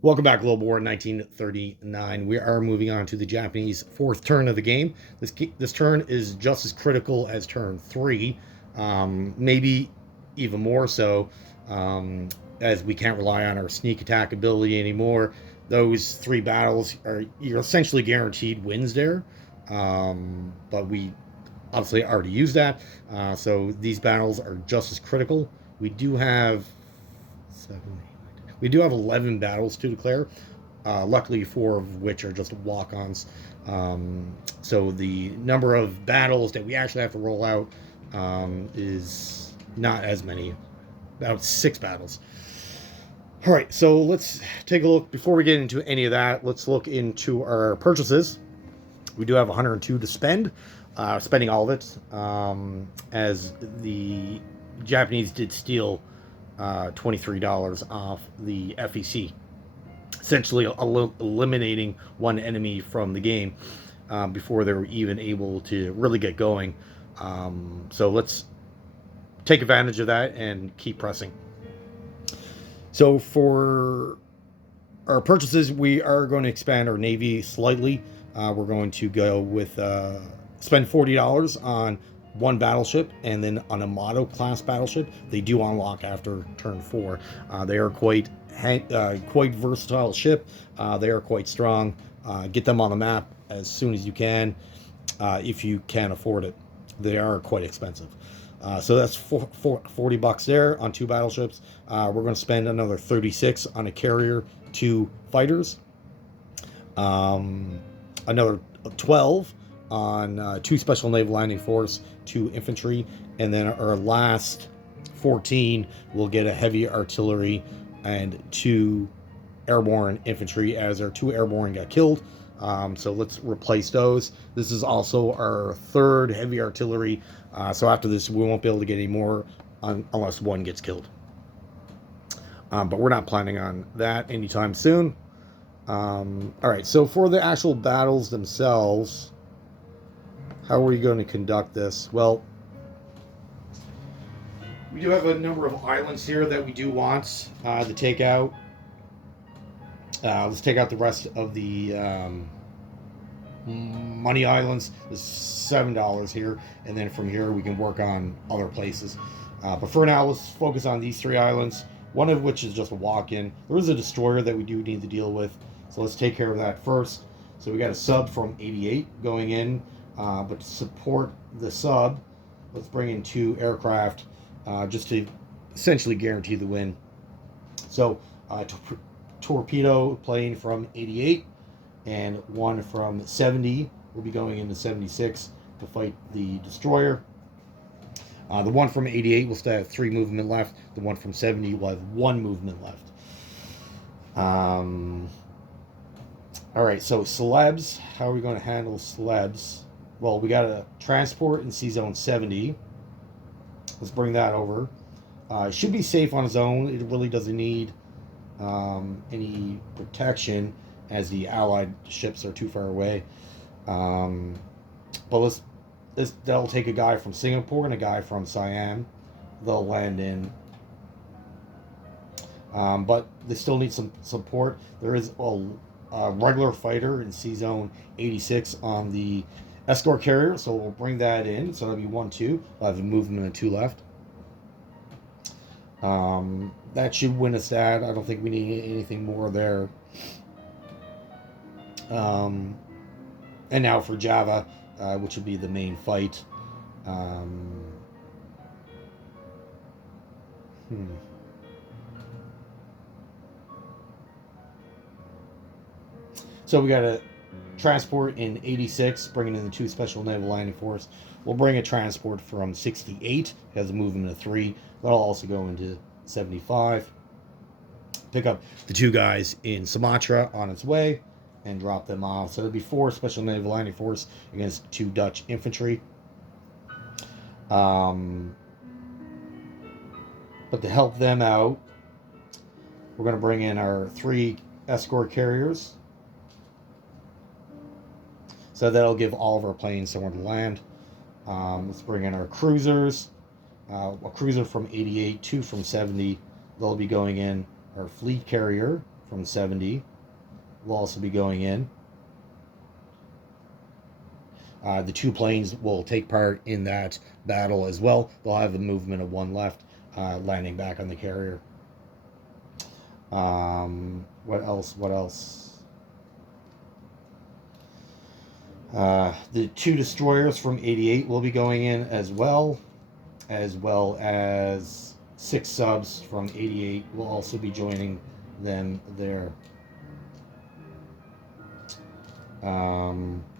Welcome back, Global War 1939. We are moving on to the Japanese fourth turn of the game. This turn is just as critical as turn three, maybe even more so, as we can't rely on our sneak attack ability anymore. Those three battles are you're essentially guaranteed wins there, but we obviously already used that. So these battles are just as critical. We do have seven, we do have 11 battles to declare. Luckily, four of which are just walk-ons. So the number of battles that we actually have to roll out is not as many. About six battles. All right, so let's take a look. Before we get into any of that, let's look into our purchases. We do have 102 to spend. Spending all of it, as the Japanese did steal $23 off the FEC, essentially eliminating one enemy from the game before they were even able to really get going. So let's take advantage of that and keep pressing. So for our purchases, we are going to expand our navy slightly. We're going to go with spend $40 on one battleship, and then on a Motto class battleship. They do unlock after turn four. They are quite versatile ship. They are quite strong. Get them on the map as soon as you can, if you can afford it. They are quite expensive. So that's $40 there on two battleships. We're going to spend another 36 on a carrier, two fighters, another 12 on two special naval landing force, two infantry, and then our last 14 will get a heavy artillery and two airborne infantry, as our two airborne got killed. So let's replace those. This is also our third heavy artillery. So after this, we won't be able to get any more unless one gets killed. But we're not planning on that anytime soon. All right, so for the actual battles themselves, how are we going to conduct this? Well, we do have a number of islands here that we do want to take out. Let's take out the rest of the money islands. There's $7 here, and then from here we can work on other places. But for now, let's focus on these three islands, one of which is just a walk-in. There is a destroyer that we do need to deal with, so let's take care of that first. So we got a sub from 88 going in, but to support the sub, let's bring in two aircraft just to essentially guarantee the win. So torpedo plane from 88 and one from 70 will be going into 76 to fight the destroyer. The one from 88 will still have 3 movement left. The one from 70 will have 1 movement left. All right, so celebs. How are we going to handle celebs? Well, we got a transport in C Zone 70. Let's bring that over. Should be safe on its own. It really doesn't need any protection, as the allied ships are too far away. But they'll take a guy from Singapore and a guy from Siam. They'll land in. But they still need some support. There is a regular fighter in C Zone 86 on the escort carrier, so we'll bring that in. So that'll be 1-2. We'll have a movement of 2 left. That should win us that. I don't think we need anything more there. And now for Java, which would be the main fight. So we got a transport in 86, bringing in the 2 special naval landing force. We'll bring a transport from 68, has a movement of 3. That'll also go into 75. Pick up the 2 guys in Sumatra on its way and drop them off. So there'll be 4 special naval landing force against 2 Dutch infantry. But to help them out, we're going to bring in our 3 escort carriers. So that'll give all of our planes somewhere to land. Let's bring in our cruisers. A cruiser from 88, 2 from 70. They'll be going in. Our fleet carrier from 70 will also be going in. The 2 planes will take part in that battle as well. They'll have a movement of 1 left, landing back on the carrier. What else? What else? The 2 destroyers from 88 will be going in as well as 6 subs from 88 will also be joining them there.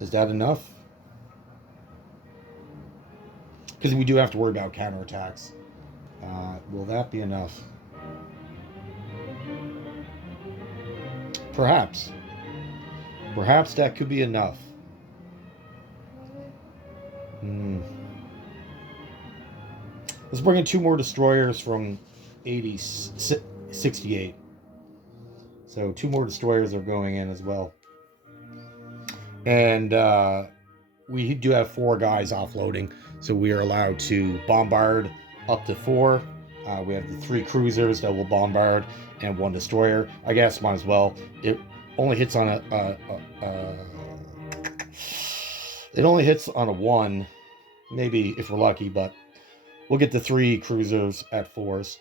Is that enough? Because we do have to worry about counterattacks. Will that be enough? Perhaps. Perhaps that could be enough. Let's bring in 2 more destroyers from 68. So 2 more destroyers are going in as well. And we do have 4 guys offloading, so we are allowed to bombard up to 4. We have the 3 cruisers that will bombard and 1 destroyer. I guess might as well. It only hits on it only hits on a 1, maybe if we're lucky, but we'll get the 3 cruisers at 4s.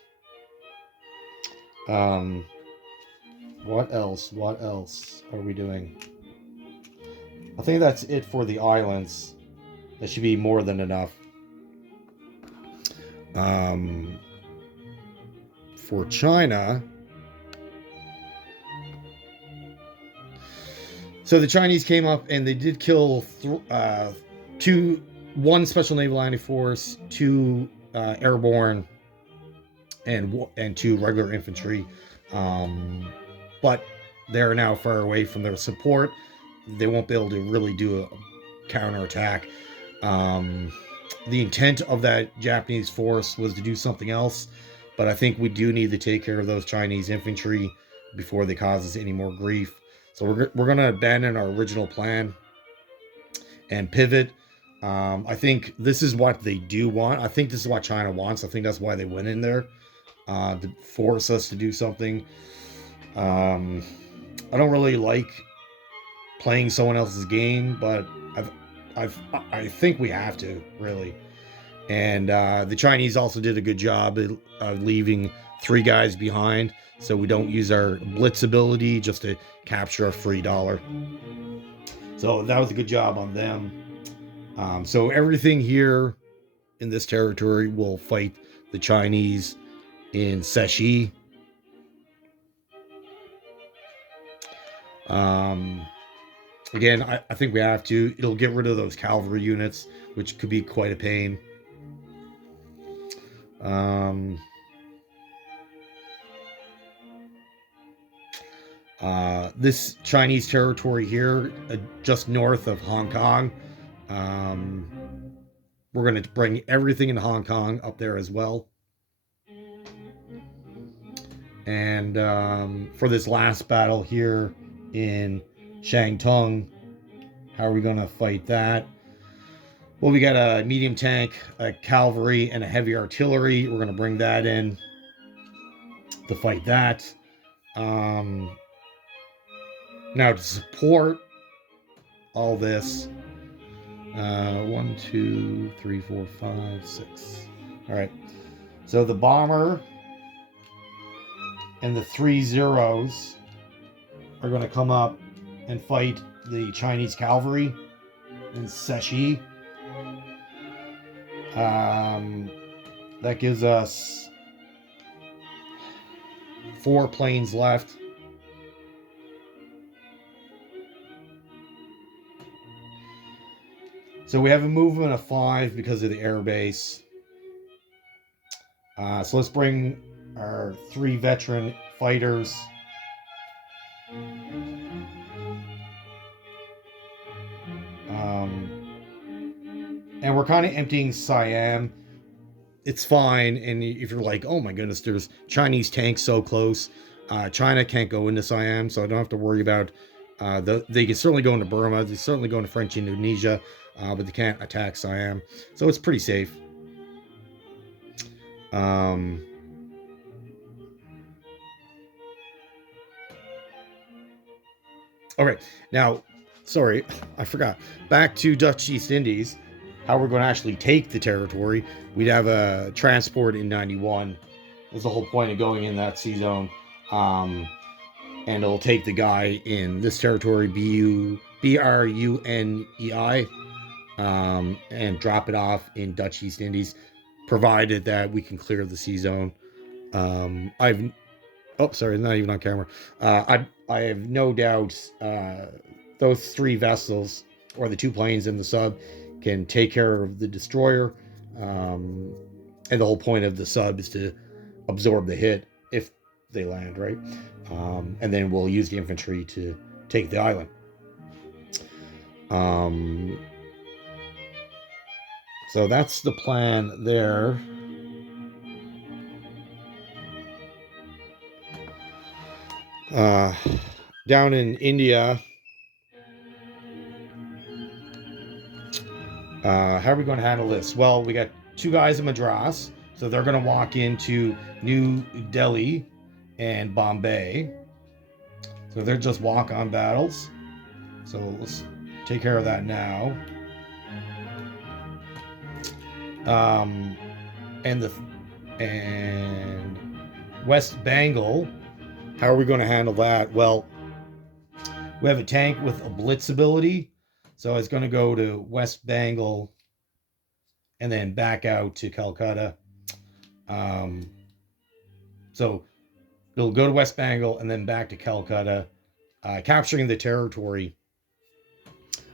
What else? What else are we doing? I think that's it for the islands. That should be more than enough. For China, so the Chinese came up and they did kill 1 special naval landing force, 2 airborne, and 2 regular infantry. But they're now far away from their support. They won't be able to really do a counterattack. The intent of that Japanese force was to do something else, but I think we do need to take care of those Chinese infantry before they cause us any more grief. So we're going to abandon our original plan and pivot. I think this is what they do want. I think this is what China wants. I think that's why they went in there, to force us to do something. I don't really like playing someone else's game, but I think we have to, really. And the Chinese also did a good job of leaving 3 guys behind, so we don't use our blitz ability just to capture a free dollar. So that was a good job on them. So everything here in this territory will fight the Chinese in Seshi. Again, I think we have to. It'll get rid of those cavalry units, which could be quite a pain. This Chinese territory here, just north of Hong Kong, we're going to bring everything in Hong Kong up there as well. And for this last battle here in Shantung, how are we going to fight that? Well, we got a medium tank, a cavalry, and a heavy artillery. We're going to bring that in to fight that. Now to support all this, 1, 2, 3, 4, 5, 6. All right. So the bomber and the 3 Zeros are going to come up and fight the Chinese cavalry in Seshi. That gives us 4 planes left. So we have a movement of 5 because of the air base. So let's bring our 3 veteran fighters. And we're kind of emptying Siam. It's fine. And if you're like, oh my goodness, there's Chinese tanks so close. China can't go into Siam, so I don't have to worry about. They can certainly go into Burma. They certainly go into French Indonesia, but they can't attack Siam. So it's pretty safe. Okay, now, sorry, I forgot. Back to Dutch East Indies, how we're going to actually take the territory. We'd have a transport in 91. That's the whole point of going in that sea zone. Um, and it'll take the guy in this territory, Brunei, and drop it off in Dutch East Indies, provided that we can clear the sea zone. I've Oh, sorry, not even on camera. I have no doubt those three vessels, or the two planes and the sub, can take care of the destroyer. Um, and the whole point of the sub is to absorb the hit if they land, right? And then we'll use the infantry to take the island. Um, so that's the plan there. Uh, Down in India, how are we going to handle this? Well, we got two guys in Madras, so they're going to walk into New Delhi and Bombay. So they're just walk-on battles. So let's take care of that now. Um, and West Bengal, how are we going to handle that? Well, we have a tank with a blitz ability, so it's going to go to West Bengal and then back out to Calcutta. So it'll go to West Bengal and then back to Calcutta, capturing the territory.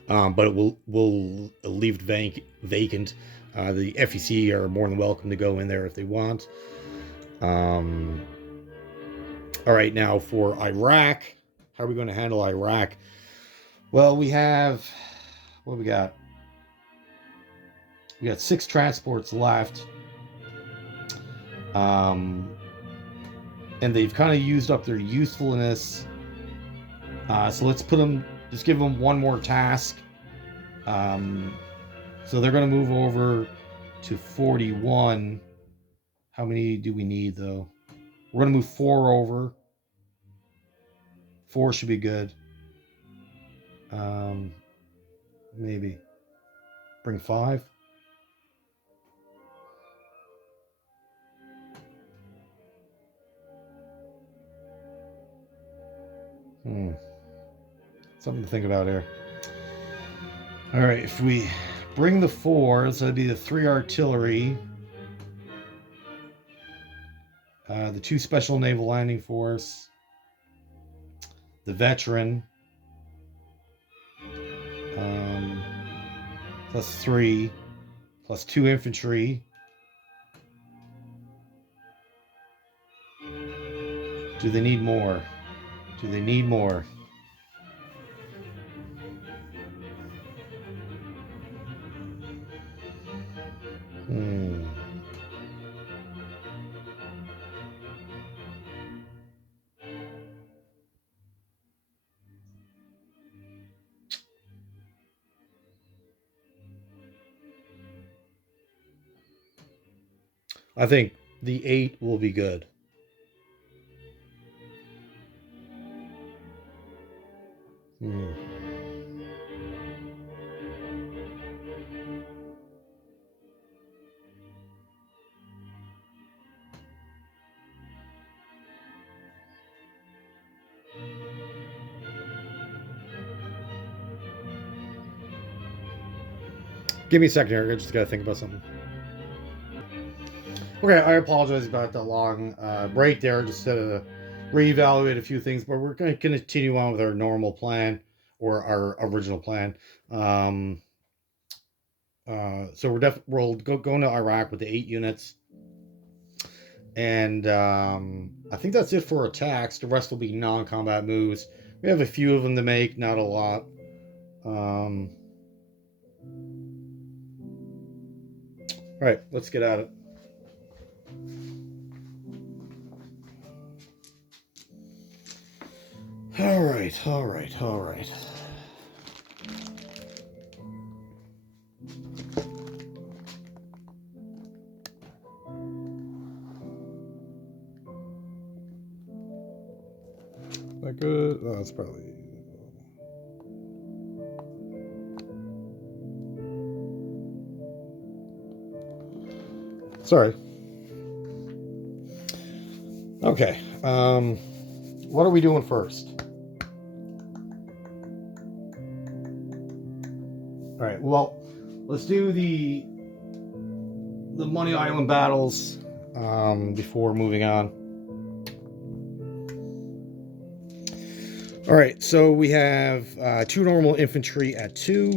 But it will leave it vacant. The FEC are more than welcome to go in there if they want. All right, now for Iraq, how are we going to handle Iraq? Well, we have what we got. We got 6 transports left. And they've kind of used up their usefulness. So let's just give them one more task. So they're going to move over to 41. How many do we need, though? We're going to move 4 over. 4 should be good. Maybe. Bring 5. Something to think about here. All right, if we bring the 4, so that'd be the 3 artillery, the 2 special naval landing force, the veteran, plus 3, plus 2 infantry. Do they need more? Do they need more? I think the 8 will be good. Give me a second here. I just gotta think about something. Okay, I apologize about the long break there. Just to reevaluate a few things, but we're going to continue on with our normal plan, or our original plan. So we'll go into Iraq with the 8 units, and I think that's it for attacks. The rest will be non-combat moves. We have a few of them to make, not a lot. All right, let's get at it. All right. That good? Oh, that's probably. sorry. Okay. What are we doing first? All right. Well, let's do the Money Island battles before moving on. All right. So we have 2 normal infantry at 2,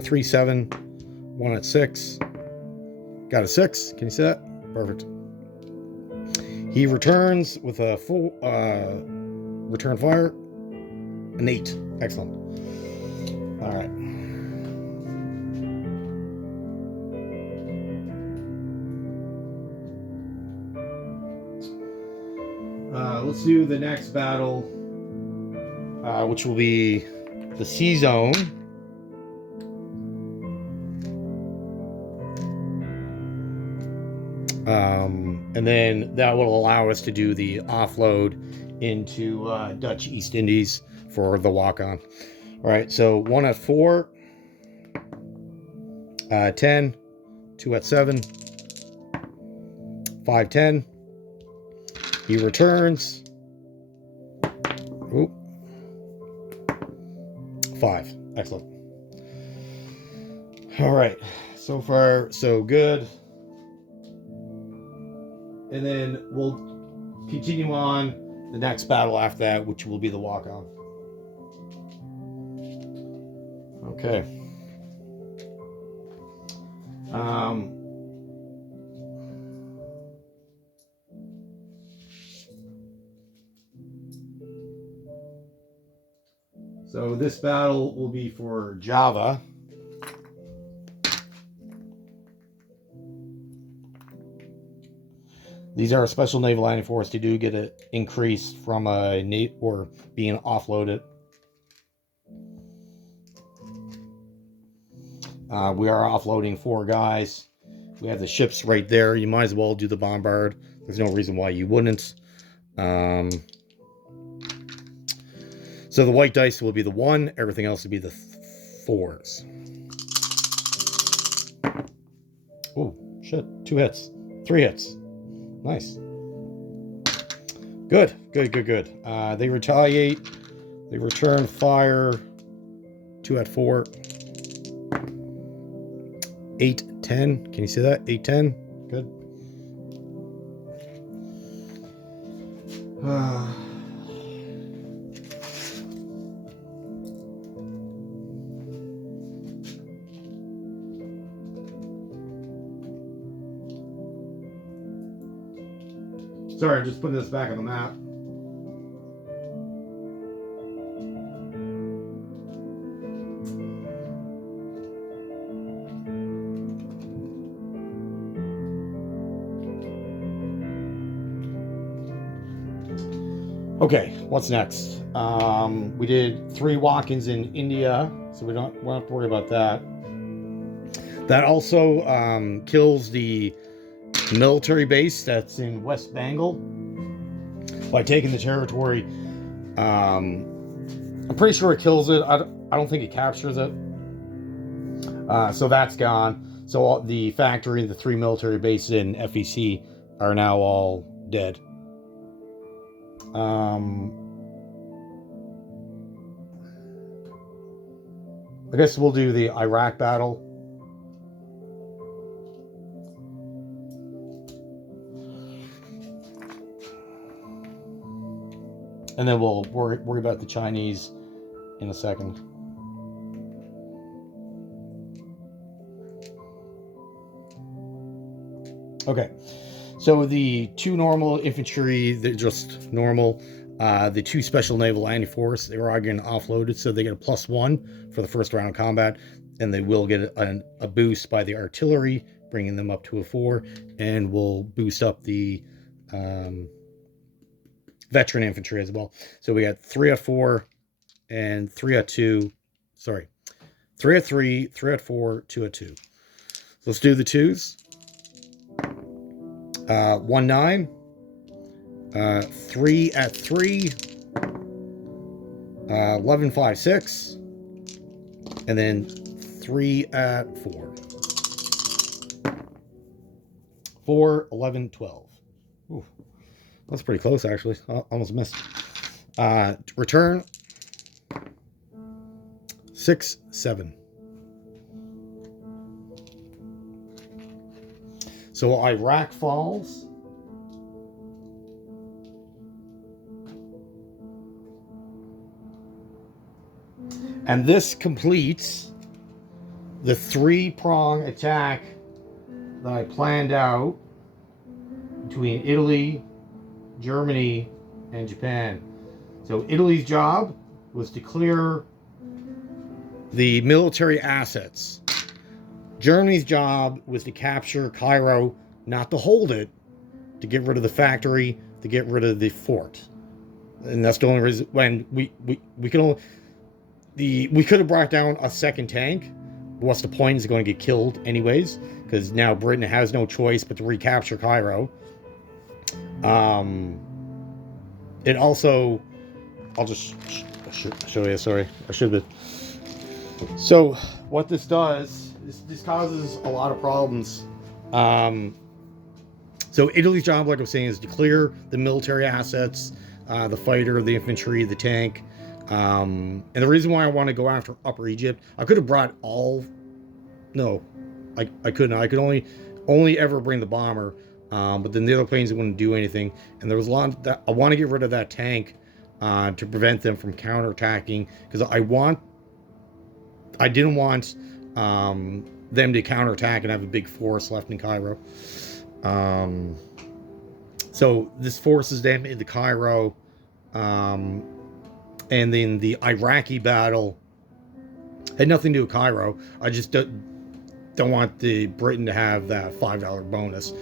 3 7, 1 at 6. Got a 6. Can you see that? Perfect. He returns with a full return fire. An 8. Excellent. All right. Let's do the next battle, which will be the Sea Zone. And then that will allow us to do the offload into Dutch East Indies for the walk-on. All right, so 1 at 4, 10, 2 at 7, 5, 10. He returns. Ooh. 5. Excellent. All right, so far so good. And then we'll continue on the next battle after that, which will be the walk-on. Okay. So this battle will be for Java. These are a special naval landing force. They do get an increase from a or being offloaded. We are offloading 4 guys. We have the ships right there. You might as well do the bombard. There's no reason why you wouldn't. So the white dice will be the 1. Everything else will be the 4s. Oh, shit. 2 hits. 3 hits. Nice. Good. They retaliate. They return fire. 2 at 4. 8, 10. Can you see that? 8, 10. Good. Sorry, I'm just putting this back on the map. Okay, what's next? We did 3 walk-ins in India, so we don't have to worry about that. That also kills the military base that's in West Bengal by taking the territory. I'm pretty sure it kills it. I don't think it captures it. So that's gone. So the factory, the 3 military bases in FEC are now all dead. I guess we'll do the Iraq battle. And then we'll worry about the Chinese in a second. Okay, so the 2 normal infantry, they're just normal. The 2 special naval landing force, they are getting offloaded, so they get a +1 for the first round of combat, and they will get a boost by the artillery, bringing them up to a 4, and we'll boost up the veteran infantry as well. So we got 3 at 4 and 3 at 2. Sorry, 3 at 3, 3 at 4, 2 at 2. So let's do the 2s. 1, 9, 3 at 3, 11, 5, 6, and then 3 at 4. 4, 11, 12. Ooh, that's pretty close, actually. Almost missed. Return 6, 7. So Iraq falls. And this completes the 3-prong attack that I planned out between Italy, Germany, and Japan. So Italy's job was to clear the military assets. Germany's job was to capture Cairo, not to hold it, to get rid of the factory, to get rid of the fort. And that's the only reason when we can only we could have brought down a second tank. What's the point? It's going to get killed anyways, because now Britain has no choice but to recapture Cairo. It also, I'll just show you. Sorry, I should have. So what this does, this causes a lot of problems. So Italy's job, like I was saying, is to clear the military assets, the fighter, the infantry, the tank. And the reason why I want to go after Upper Egypt, I could have brought all. No, I couldn't. I could only ever bring the bomber. But then the other planes wouldn't do anything. And there was a lot that I want to get rid of that tank to prevent them from counterattacking, because I didn't want them to counterattack and have a big force left in Cairo. So this forces them into Cairo. And then the Iraqi battle had nothing to do with Cairo. I just don't want the Britain to have that $5 bonus.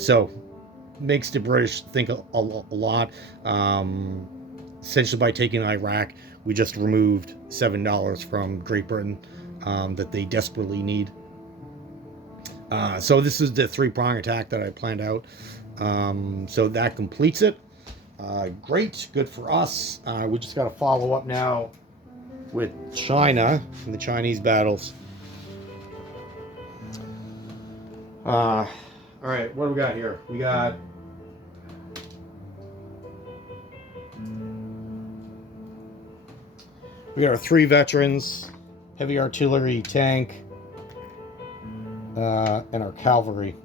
So makes the British think a lot. Essentially, by taking Iraq, we just removed $7 from Great Britain that they desperately need. So this is the 3-prong attack that I planned out. So that completes it. Great, good for us. We just got to follow up now with China and the Chinese battles. All right, what do we got here? We got our 3 veterans, heavy artillery, tank, and our cavalry.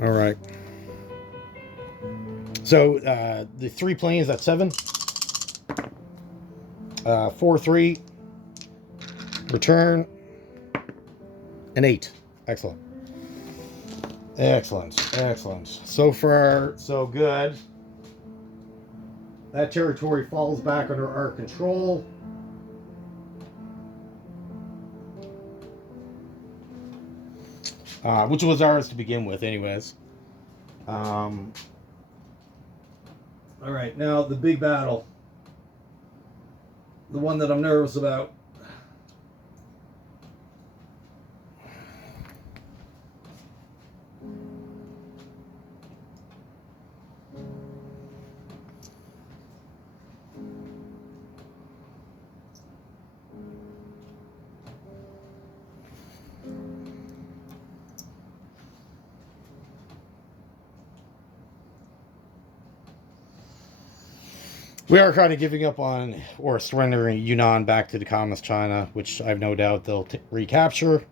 All right. So the 3 planes at 7, 4-3, return, and 8. Excellent. So far, so good. That territory falls back under our control. Which was ours to begin with, anyways. All right, now the big battle. The one that I'm nervous about. We are kind of giving up on or surrendering Yunnan back to the Communist China, which I have no doubt they'll recapture.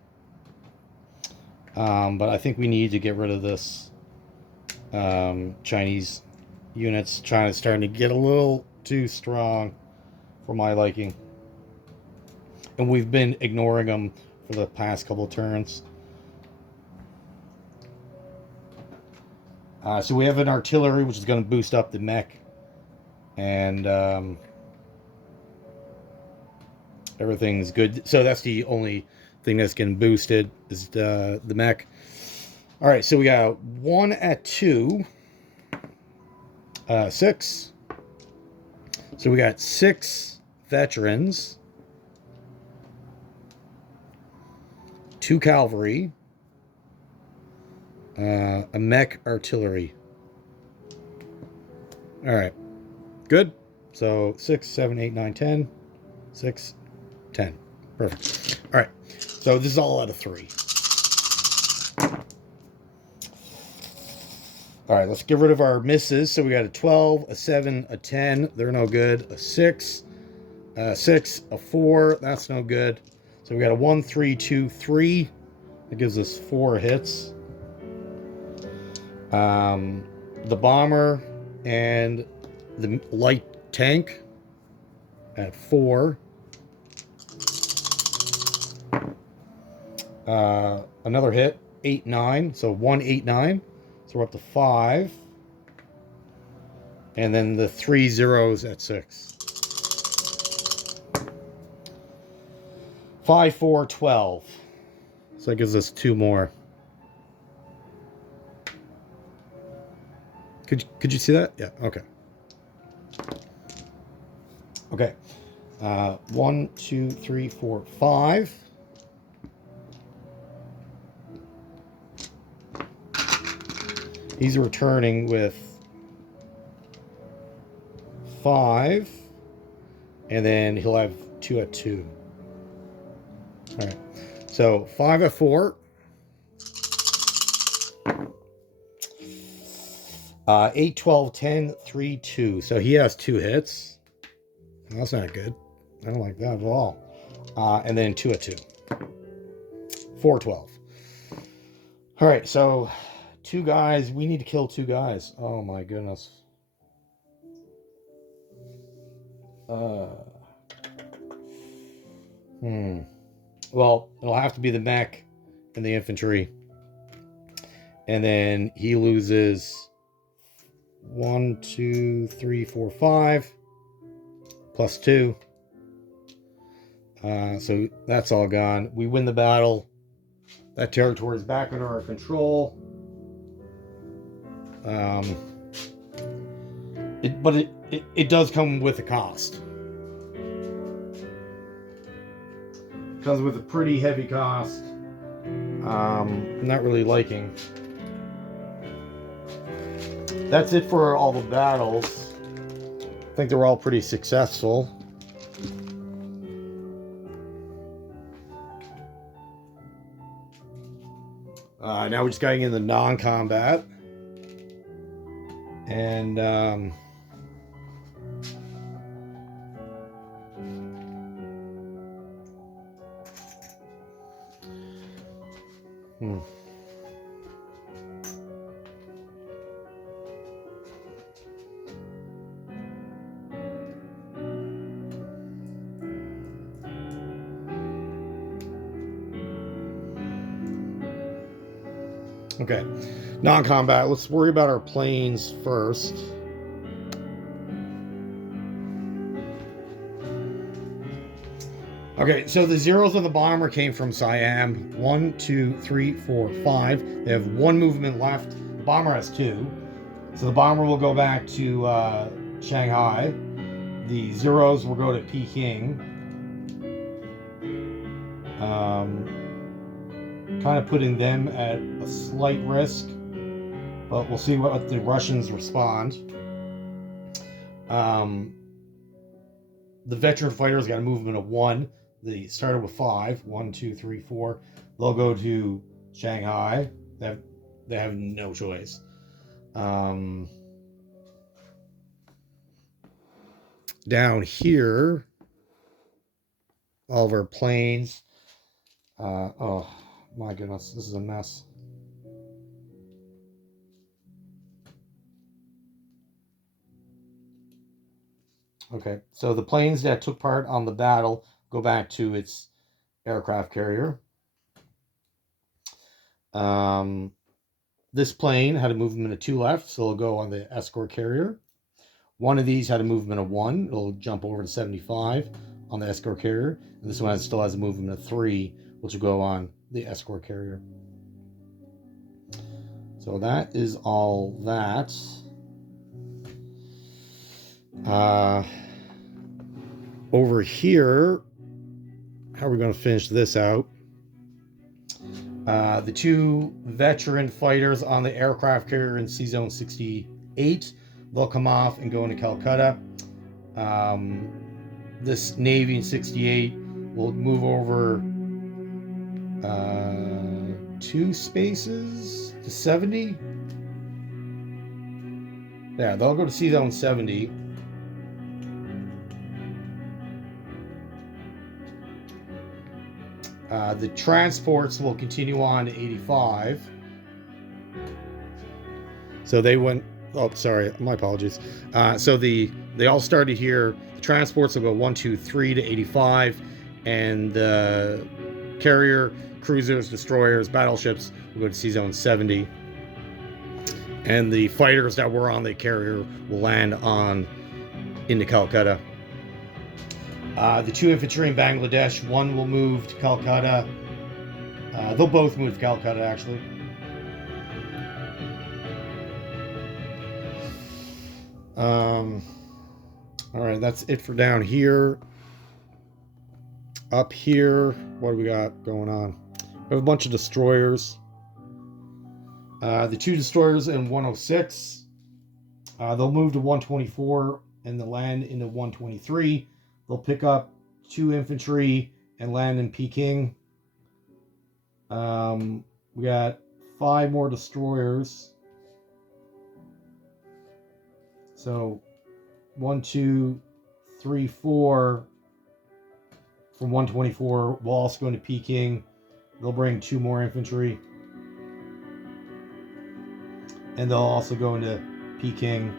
But I think we need to get rid of this Chinese units. China's starting to get a little too strong for my liking. And we've been ignoring them for the past couple of turns. So we have an artillery, which is going to boost up the mech. And everything's good. So that's the only thing that's getting boosted is the mech. All right, so we got 1 at 2, 6. So we got 6 veterans, 2 cavalry, a mech artillery. All right. Good. So 6, 7, 8, 9, 10. 6, 10. Perfect. All right. So this is all out of 3. All right, let's get rid of our misses. So we got a 12, a 7, a 10. They're no good. A 6, a 6, a 4. That's no good. So we got a 1, 3, 2, 3. That gives us 4 hits. The bomber and the light tank at 4. Another hit, 8, 9. So 1, 8, 9. So we're up to 5. And then the 3 zeros at 6. 5, 4, 12. So that gives us 2 more. Could you see that? Yeah, okay. Okay. 1, 2, 3, 4, 5. He's returning with 5. And then he'll have 2 at 2. All right. So 5 at 4. 8, 12, 10, 3, 2. So he has 2 hits. That's not good. I don't like that at all. And then 2 at 2. 4, 12. All right, so 2 guys. We need to kill 2 guys. Oh my goodness. Well, it'll have to be the mech and the infantry. And then he loses 1, 2, 3, 4, 5. Plus 2. So that's all gone. We win the battle. That territory is back under our control. But it does come with a cost. It comes with a pretty heavy cost. I'm not really liking. That's it for all the battles. I think they were all pretty successful. Now we're just getting into non-combat. And okay, non-combat. Let's worry about our planes first. Okay, so the zeros on the bomber came from Siam. 1, 2, 3, 4, 5. They have 1 movement left. The bomber has 2. So the bomber will go back to Shanghai. The zeros will go to Peking. Kind of putting them at a slight risk, but we'll see what the Russians respond. The veteran fighters got a movement of 1. They started with 5. 1, 2, 3, 4. They'll go to Shanghai. They have no choice. Down here, all of our planes. Oh my goodness, this is a mess. Okay, so the planes that took part on the battle go back to its aircraft carrier. This plane had a movement of 2 left, so it'll go on the escort carrier. One of these had a movement of 1. It'll jump over to 75 on the escort carrier. And this one still has a movement of 3, which will go on the escort carrier. So that is all that. Over here, how are we going to finish this out? The 2 veteran fighters on the aircraft carrier in C-Zone 68, they'll come off and go into Calcutta. This Navy in 68 will move over 2 spaces to 70. Yeah, they'll go to C Zone 70. The transports will continue on to 85. So they went. Oh, sorry, my apologies. So they all started here. The transports will go 1, 2, 3 to 85, and the carrier, cruisers, destroyers, battleships will go to C Zone 70. And the fighters that were on the carrier will land on into Calcutta. The 2 infantry in Bangladesh, one will move to Calcutta. They'll both move to Calcutta, actually. All right, that's it for down here. Up here, what do we got going on? We have a bunch of destroyers. The 2 destroyers in 106. They'll move to 124 and they'll land into 123. They'll pick up 2 infantry and land in Peking. We got 5 more destroyers. So 1, 2, 3, 4 from 124 will also go into Peking. They'll bring 2 more infantry. And they'll also go into Peking.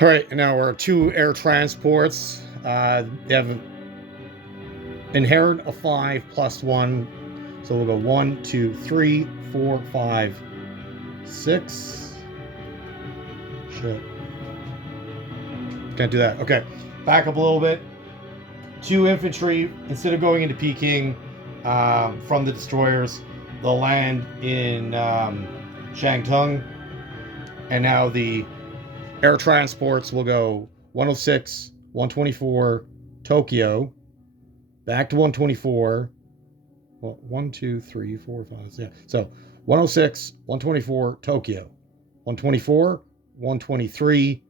All right, and now our 2 air transports. They have inherent of 5 plus 1. So we'll go 1, 2, 3, 4, 5, 6. Shit. Can't do that. Okay, back up a little bit. 2 infantry, instead of going into Peking from the destroyers, they'll land in Shantung. And now the air transports will go 106, 124, Tokyo, back to 124. Well, 1, 2, 3, 4, 5, yeah. So 106, 124, Tokyo, 124, 123,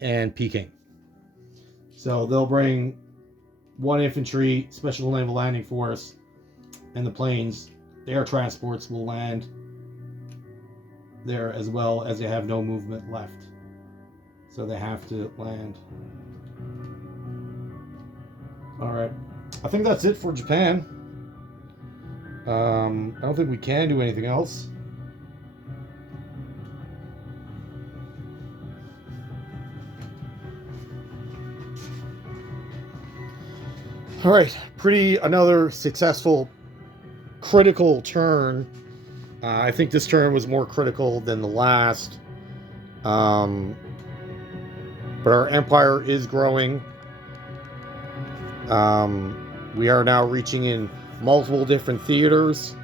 and Peking. So they'll bring 1 infantry, special naval landing force, and the planes, the air transports will land there as well, as they have no movement left. So they have to land. All right. I think that's it for Japan. I don't think we can do anything else. All right, another successful critical turn. I think this turn was more critical than the last. But our empire is growing. We are now reaching in multiple different theaters.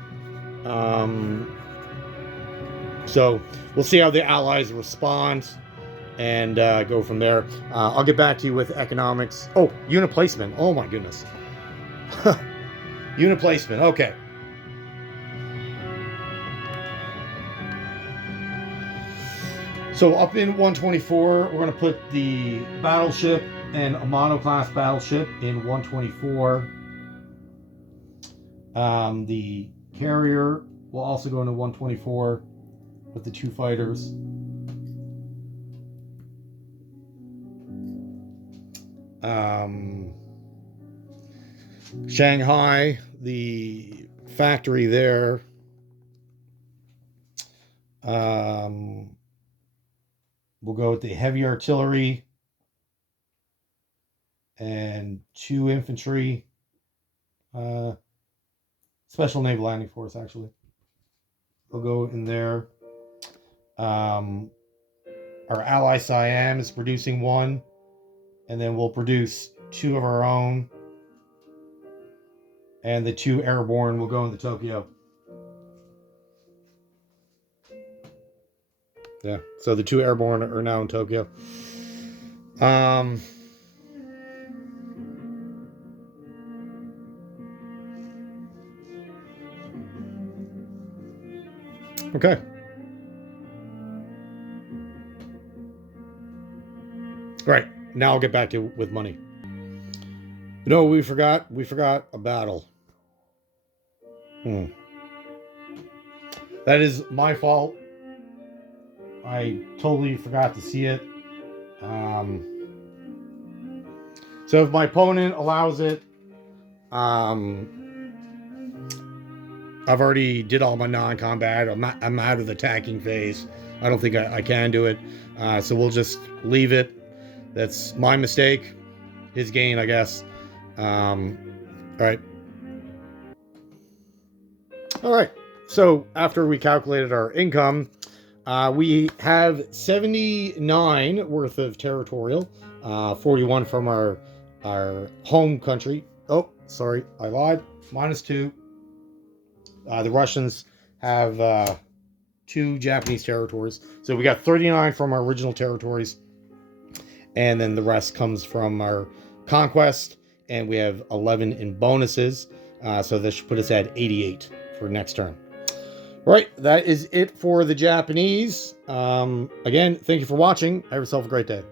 So we'll see how the Allies respond and go from there. I'll get back to you with economics. Oh, unit placement. Oh my goodness. Unit placement. Okay. So up in 124, we're going to put the battleship and a monoclass battleship in 124. The carrier will also go into 124 with the 2 fighters. Shanghai, the factory there, we'll go with the heavy artillery and 2 infantry, special naval landing force, actually. They'll go in there. Our ally Siam is producing 1, and then we'll produce 2 of our own. And the 2 airborne will go into Tokyo. Yeah, so the 2 airborne are now in Tokyo. Okay. Right. Now I'll get back to with money. No, we forgot. We forgot a battle. That is my fault. I totally forgot to see it. Um, so if my opponent allows it, I've already did all my non-combat. I'm out of the attacking phase. I don't think I can do it. So we'll just leave it. That's my mistake. His gain, I guess. All right. All right. So after we calculated our income, we have 79 worth of territorial, 41 from our home country. Oh, sorry, I lied. -2. The Russians have 2 Japanese territories. So we got 39 from our original territories. And then the rest comes from our conquest. And we have 11 in bonuses. So this should put us at 88 for next turn. All right, that is it for the Japanese. Again, thank you for watching. Have yourself a great day.